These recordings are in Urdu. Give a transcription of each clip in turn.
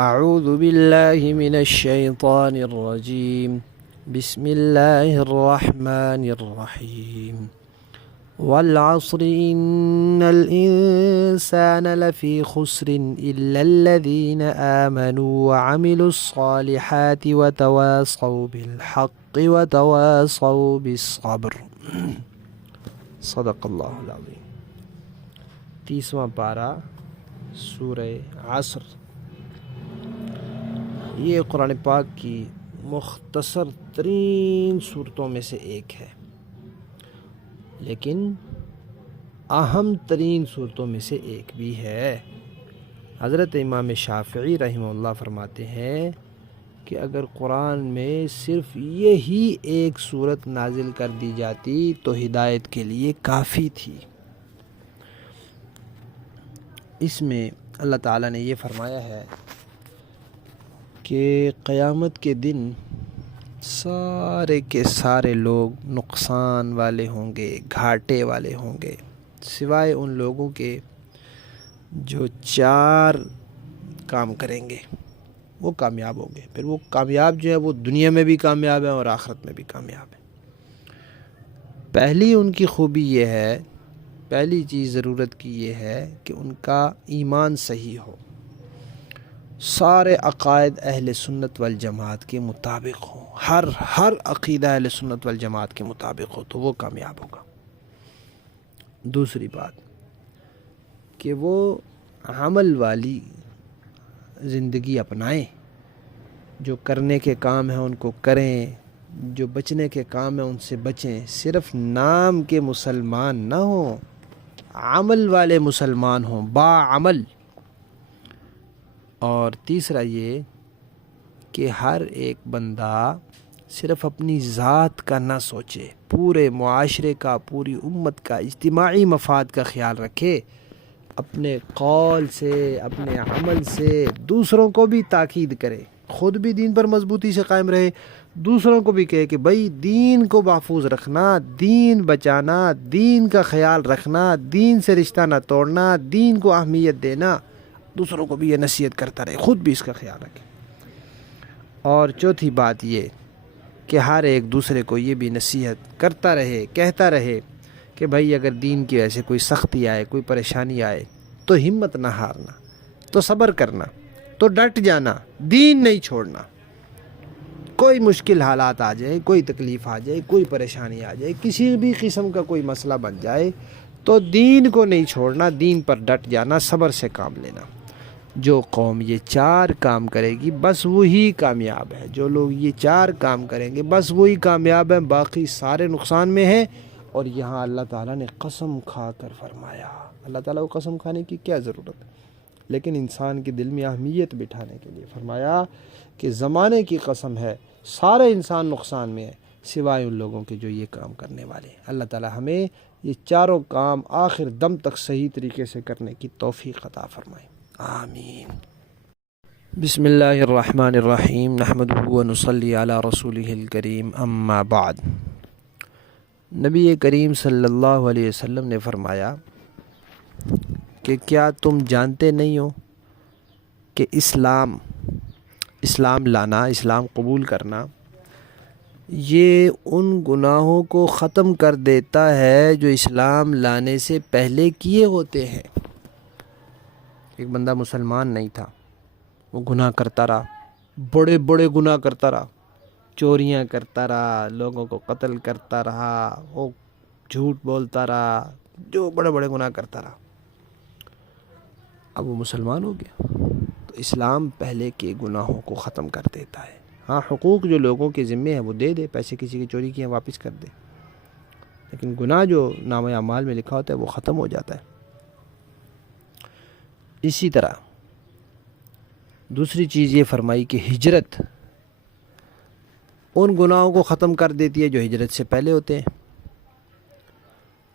اعوذ باللہ من الشیطان الرجیم بسم اللہ الرحمن الرحیم والعصر ان الانسان لفی خسر الا الذین آمنوا وعملوا الصالحات وتواصوا بالحق وتواصوا بالصبر۔ صدق اللہ العظیم۔ 30واں پارہ سورہ عصر، یہ قرآن پاک کی مختصر ترین صورتوں میں سے ایک ہے، لیکن اہم ترین صورتوں میں سے ایک بھی ہے۔ حضرت امام شافعی رحمہ اللہ فرماتے ہیں کہ اگر قرآن میں صرف یہی ایک صورت نازل کر دی جاتی تو ہدایت کے لیے کافی تھی۔ اس میں اللہ تعالیٰ نے یہ فرمایا ہے کہ قیامت کے دن سارے کے سارے لوگ نقصان والے ہوں گے، گھاٹے والے ہوں گے، سوائے ان لوگوں کے جو 4 کام کریں گے وہ کامیاب ہوں گے۔ پھر وہ کامیاب جو ہے وہ دنیا میں بھی کامیاب ہیں اور آخرت میں بھی کامیاب ہیں۔ پہلی ان کی خوبی یہ ہے، پہلی چیز ضرورت کی یہ ہے کہ ان کا ایمان صحیح ہو، سارے عقائد اہل سنت والجماعت کے مطابق ہوں، ہر عقیدہ اہل سنت والجماعت کے مطابق ہو تو وہ کامیاب ہوگا۔ دوسری بات کہ وہ عمل والی زندگی اپنائیں، جو کرنے کے کام ہیں ان کو کریں، جو بچنے کے کام ہیں ان سے بچیں، صرف نام کے مسلمان نہ ہوں، عمل والے مسلمان ہوں، باعمل۔ اور تیسرا یہ کہ ہر ایک بندہ صرف اپنی ذات کا نہ سوچے، پورے معاشرے کا، پوری امت کا، اجتماعی مفاد کا خیال رکھے، اپنے قول سے، اپنے عمل سے دوسروں کو بھی تاکید کرے، خود بھی دین پر مضبوطی سے قائم رہے، دوسروں کو بھی کہے کہ بھائی دین کو محفوظ رکھنا، دین بچانا، دین کا خیال رکھنا، دین سے رشتہ نہ توڑنا، دین کو اہمیت دینا، دوسروں کو بھی یہ نصیحت کرتا رہے، خود بھی اس کا خیال رکھے۔ اور چوتھی بات یہ کہ ہر ایک دوسرے کو یہ بھی نصیحت کرتا رہے، کہتا رہے کہ بھائی اگر دین کی وجہ سے کوئی سختی آئے، کوئی پریشانی آئے تو ہمت نہ ہارنا، تو صبر کرنا، تو ڈٹ جانا، دین نہیں چھوڑنا۔ کوئی مشکل حالات آ جائے، کوئی تکلیف آ جائے، کوئی پریشانی آ جائے، کسی بھی قسم کا کوئی مسئلہ بن جائے تو دین کو نہیں چھوڑنا، دین پر ڈٹ جانا، صبر سے کام لینا۔ جو قوم یہ 4 کام کرے گی بس وہی کامیاب ہے، جو لوگ یہ 4 کام کریں گے بس وہی کامیاب ہیں، باقی سارے نقصان میں ہیں۔ اور یہاں اللہ تعالیٰ نے قسم کھا کر فرمایا، اللہ تعالیٰ کو قسم کھانے کی کیا ضرورت ہے، لیکن انسان کے دل میں اہمیت بٹھانے کے لیے فرمایا کہ زمانے کی قسم ہے سارے انسان نقصان میں ہیں سوائے ان لوگوں کے جو یہ کام کرنے والے ہیں۔ اللہ تعالیٰ ہمیں یہ 4 کام آخر دم تک صحیح طریقے سے کرنے کی توفیق عطا فرمائے، آمین۔ بسم اللہ الرحمن الرحیم، نحمدہ ونصلی علی رسولہ الکریم، اما بعد۔ نبی کریم صلی اللہ علیہ وسلم نے فرمایا کہ کیا تم جانتے نہیں ہو کہ اسلام لانا، اسلام قبول کرنا، یہ ان گناہوں کو ختم کر دیتا ہے جو اسلام لانے سے پہلے کیے ہوتے ہیں۔ ایک بندہ مسلمان نہیں تھا، وہ گناہ کرتا رہا، بڑے بڑے گناہ کرتا رہا، چوریاں کرتا رہا، لوگوں کو قتل کرتا رہا، وہ جھوٹ بولتا رہا، جو بڑے بڑے گناہ کرتا رہا۔ اب وہ مسلمان ہو گیا تو اسلام پہلے کے گناہوں کو ختم کر دیتا ہے۔ ہاں، حقوق جو لوگوں کے ذمے ہیں وہ دے دے، پیسے کسی کی چوری کیے ہیں واپس کر دے، لیکن گناہ جو نامہ اعمال میں لکھا ہوتا ہے وہ ختم ہو جاتا ہے۔ اسی طرح دوسری چیز یہ فرمائی کہ ہجرت ان گناہوں کو ختم کر دیتی ہے جو ہجرت سے پہلے ہوتے ہیں۔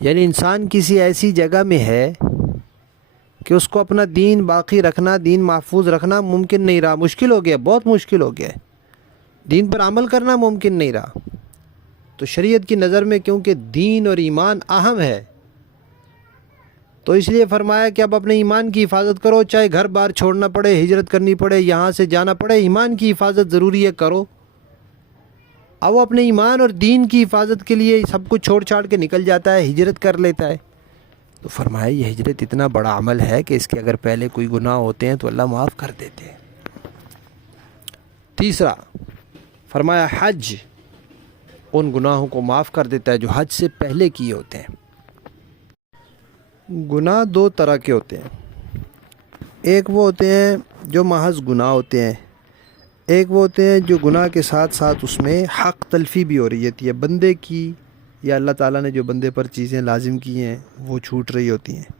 یعنی انسان کسی ایسی جگہ میں ہے کہ اس کو اپنا دین باقی رکھنا، دین محفوظ رکھنا ممکن نہیں رہا، مشکل ہو گیا، بہت مشکل ہو گیا ہے، دین پر عمل کرنا ممکن نہیں رہا۔ تو شریعت کی نظر میں کیونکہ دین اور ایمان اہم ہے تو اس لیے فرمایا کہ اب اپنے ایمان کی حفاظت کرو، چاہے گھر بار چھوڑنا پڑے، ہجرت کرنی پڑے، یہاں سے جانا پڑے، ایمان کی حفاظت ضروری ہے، کرو۔ اب وہ اپنے ایمان اور دین کی حفاظت کے لیے سب کچھ چھوڑ چھاڑ کے نکل جاتا ہے، ہجرت کر لیتا ہے۔ تو فرمایا یہ ہجرت اتنا بڑا عمل ہے کہ اس کے اگر پہلے کوئی گناہ ہوتے ہیں تو اللہ معاف کر دیتے ہیں۔ تیسرا فرمایا حج ان گناہوں کو معاف کر دیتا ہے جو حج سے پہلے کیے ہوتے ہیں۔ گناہ دو طرح کے ہوتے ہیں، ایک وہ ہوتے ہیں جو محض گناہ ہوتے ہیں، ایک وہ ہوتے ہیں جو گناہ کے ساتھ ساتھ اس میں حق تلفی بھی ہو رہی ہوتی ہے، بندے کی یا اللہ تعالیٰ نے جو بندے پر چیزیں لازم کی ہیں وہ چھوٹ رہی ہوتی ہیں۔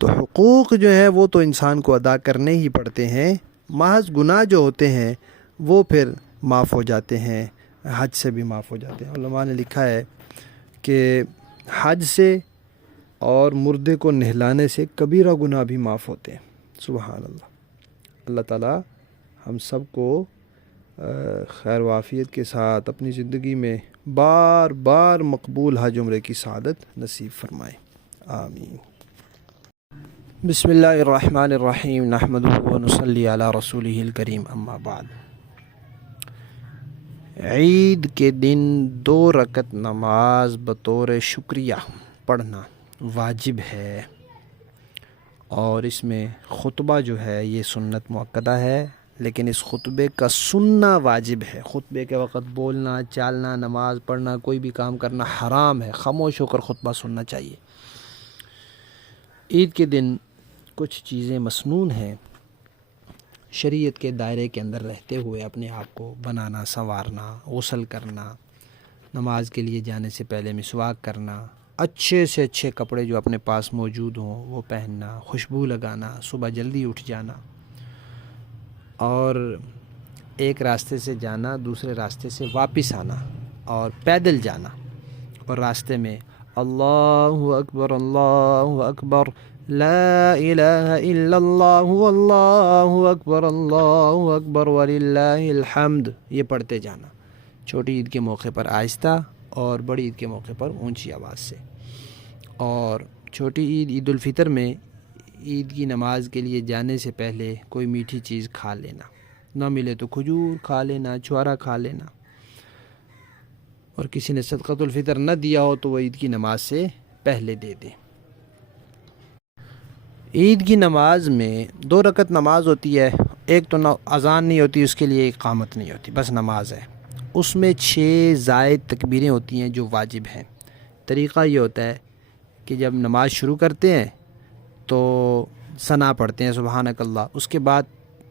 تو حقوق جو ہیں وہ تو انسان کو ادا کرنے ہی پڑتے ہیں، محض گناہ جو ہوتے ہیں وہ پھر معاف ہو جاتے ہیں، حج سے بھی معاف ہو جاتے ہیں۔ علماء نے لکھا ہے کہ حج سے اور مردے کو نہلانے سے کبیرہ گناہ بھی معاف ہوتے ہیں۔ سبحان اللہ۔ اللہ تعالیٰ ہم سب کو خیر و عافیت کے ساتھ اپنی زندگی میں بار بار مقبول حج عمرے کی سعادت نصیب فرمائے، آمین۔ بسم اللہ الرحمن الرحیم، نحمدہ و نصلی علی رسولہ الکریم، اما بعد۔ عید کے دن 2 رکعت نماز بطور شکریہ پڑھنا واجب ہے، اور اس میں خطبہ جو ہے یہ سنت مؤکدہ ہے، لیکن اس خطبے کا سننا واجب ہے۔ خطبے کے وقت بولنا، چالنا، نماز پڑھنا، کوئی بھی کام کرنا حرام ہے، خاموش ہو کر خطبہ سننا چاہیے۔ عید کے دن کچھ چیزیں مسنون ہیں، شریعت کے دائرے کے اندر رہتے ہوئے اپنے آپ کو بنانا، سنوارنا، غسل کرنا، نماز کے لیے جانے سے پہلے مسواک کرنا، اچھے سے اچھے کپڑے جو اپنے پاس موجود ہوں وہ پہننا، خوشبو لگانا، صبح جلدی اٹھ جانا، اور ایک راستے سے جانا دوسرے راستے سے واپس آنا، اور پیدل جانا، اور راستے میں اللہ اکبر لا الہ الا اللہ اللہ اکبر وللہ الحمد یہ پڑھتے جانا، چھوٹی عید کے موقع پر آہستہ اور بڑی عید کے موقع پر اونچی آواز سے۔ اور چھوٹی عید عید الفطر میں عید کی نماز کے لیے جانے سے پہلے کوئی میٹھی چیز کھا لینا، نہ ملے تو کھجور کھا لینا، چھوارا کھا لینا، اور کسی نے صدقۃ الفطر نہ دیا ہو تو وہ عید کی نماز سے پہلے دے دیں۔ عید کی نماز میں 2 رکعت نماز ہوتی ہے، ایک تو اذان نہیں ہوتی، اس کے لیے اقامت نہیں ہوتی، بس نماز ہے۔ اس میں 6 زائد تکبیریں ہوتی ہیں جو واجب ہیں۔ طریقہ یہ ہوتا ہے کہ جب نماز شروع کرتے ہیں تو ثنا پڑھتے ہیں سبحانک اللہ، اس کے بعد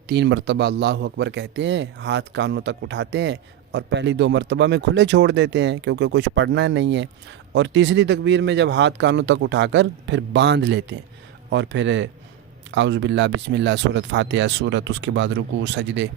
3 مرتبہ اللہ اکبر کہتے ہیں، ہاتھ کانوں تک اٹھاتے ہیں، اور پہلی 2 مرتبہ میں کھلے چھوڑ دیتے ہیں کیونکہ کچھ پڑھنا نہیں ہے، اور تیسری تکبیر میں جب ہاتھ کانوں تک اٹھا کر پھر باندھ لیتے ہیں، اور پھر اعوذ باللہ بسم اللہ سورۃ فاتحہ سورۃ، اس کے بعد رکوع سجدے۔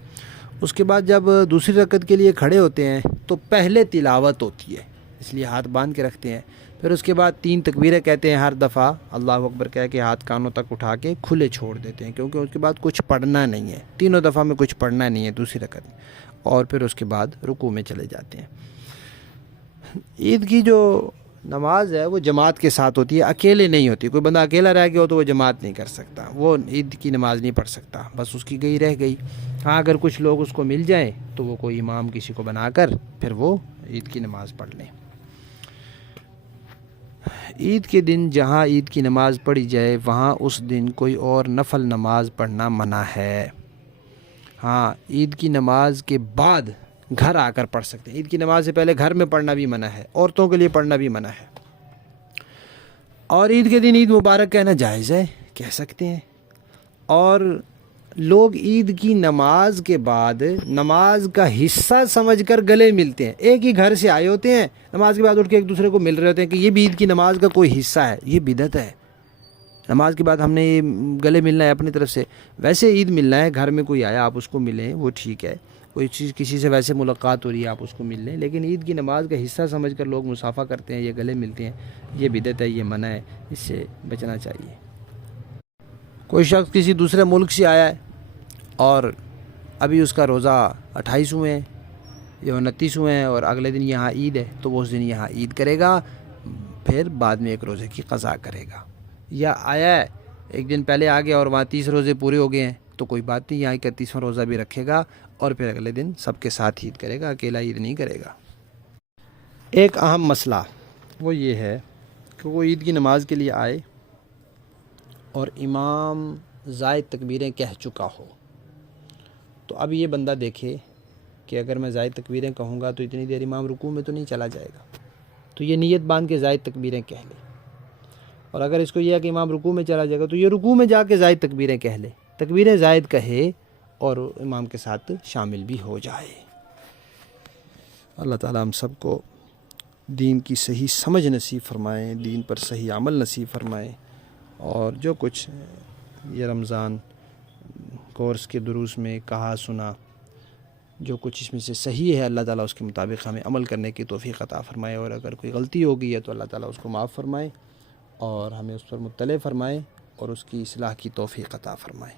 اس کے بعد جب دوسری رکعت کے لیے کھڑے ہوتے ہیں تو پہلے تلاوت ہوتی ہے، اس لیے ہاتھ باندھ کے رکھتے ہیں، پھر اس کے بعد 3 تکبیریں کہتے ہیں ہر دفعہ، اللہ اکبر کہہ کے ہاتھ کانوں تک اٹھا کے کھلے چھوڑ دیتے ہیں کیونکہ اس کے بعد کچھ پڑھنا نہیں ہے، تینوں دفعہ میں کچھ پڑھنا نہیں ہے دوسری رکعت میں، اور پھر اس کے بعد رکوع میں چلے جاتے ہیں۔ عید کی جو نماز ہے وہ جماعت کے ساتھ ہوتی ہے، اکیلے نہیں ہوتی۔ کوئی بندہ اکیلا رہ گیا ہو تو وہ جماعت نہیں کر سکتا، وہ عید کی نماز نہیں پڑھ سکتا، بس اس کی گئی رہ گئی۔ ہاں اگر کچھ لوگ اس کو مل جائیں تو وہ کوئی امام کسی کو بنا کر پھر وہ عید کی نماز پڑھ لیں۔ عید کے دن جہاں عید کی نماز پڑھی جائے وہاں اس دن کوئی اور نفل نماز پڑھنا منع ہے۔ ہاں عید کی نماز کے بعد گھر آ کر پڑھ سکتے ہیں، عید کی نماز سے پہلے گھر میں پڑھنا بھی منع ہے، عورتوں کے لیے پڑھنا بھی منع ہے۔ اور عید کے دن عید مبارک کہنا جائز ہے، کہہ سکتے ہیں، اور لوگ عید کی نماز کے بعد نماز کا حصہ سمجھ کر گلے ملتے ہیں، ایک ہی گھر سے آئے ہوتے ہیں، نماز کے بعد اٹھ کے ایک دوسرے کو مل رہے ہوتے ہیں کہ یہ بھی عید کی نماز کا کوئی حصہ ہے، یہ بدعت ہے۔ نماز کے بعد ہم نے یہ گلے ملنا ہے اپنی طرف سے، ویسے عید ملنا ہے، گھر میں کوئی آیا آپ اس کو ملیں، وہ ٹھیک ہے، کوئی چیز کسی سے ویسے ملاقات ہو رہی ہے آپ اس کو مل لیں، لیکن عید کی نماز کا حصہ سمجھ کر لوگ مصافحہ کرتے ہیں، یہ گلے ملتے ہیں، یہ بدعت ہے، یہ منع ہے، اس سے بچنا چاہیے۔ کوئی شخص کسی دوسرے ملک سے آیا ہے اور ابھی اس کا روزہ 28 ہیں یا 29 ہیں اور اگلے دن یہاں عید ہے، تو وہ اس دن یہاں عید کرے گا، پھر بعد میں ایک روزے کی قضا کرے گا۔ یا آیا ہے ایک دن پہلے آ گیا اور وہاں 30 روزے پورے ہو گئے ہیں تو کوئی بات نہیں، یہاں 31واں روزہ بھی رکھے گا اور پھر اگلے دن سب کے ساتھ عید کرے گا، اکیلا عید نہیں کرے گا۔ ایک اہم مسئلہ وہ یہ ہے کہ وہ عید کی نماز کے لیے آئے اور امام زائد تکبیریں کہہ چکا ہو، تو اب یہ بندہ دیکھے کہ اگر میں زائد تکبیریں کہوں گا تو اتنی دیر امام رکوع میں تو نہیں چلا جائے گا، تو یہ نیت باندھ کے زائد تکبیریں کہہ لے، اور اگر اس کو یہ ہے کہ امام رکوع میں چلا جائے گا تو یہ رکوع میں جا کے زائد تکبیریں کہہ لے، تکبیریں زائد کہے اور امام کے ساتھ شامل بھی ہو جائے۔ اللہ تعالیٰ ہم سب کو دین کی صحیح سمجھ نصیب فرمائیں، دین پر صحیح عمل نصیب فرمائیں، اور جو کچھ یہ رمضان کورس کے دروس میں کہا سنا، جو کچھ اس میں سے صحیح ہے اللہ تعالیٰ اس کے مطابق ہمیں عمل کرنے کی توفیق عطا فرمائے، اور اگر کوئی غلطی ہو گئی ہے تو اللہ تعالیٰ اس کو معاف فرمائے اور ہمیں اس پر مطلع فرمائے اور اس کی اصلاح کی توفیق عطا فرمائے۔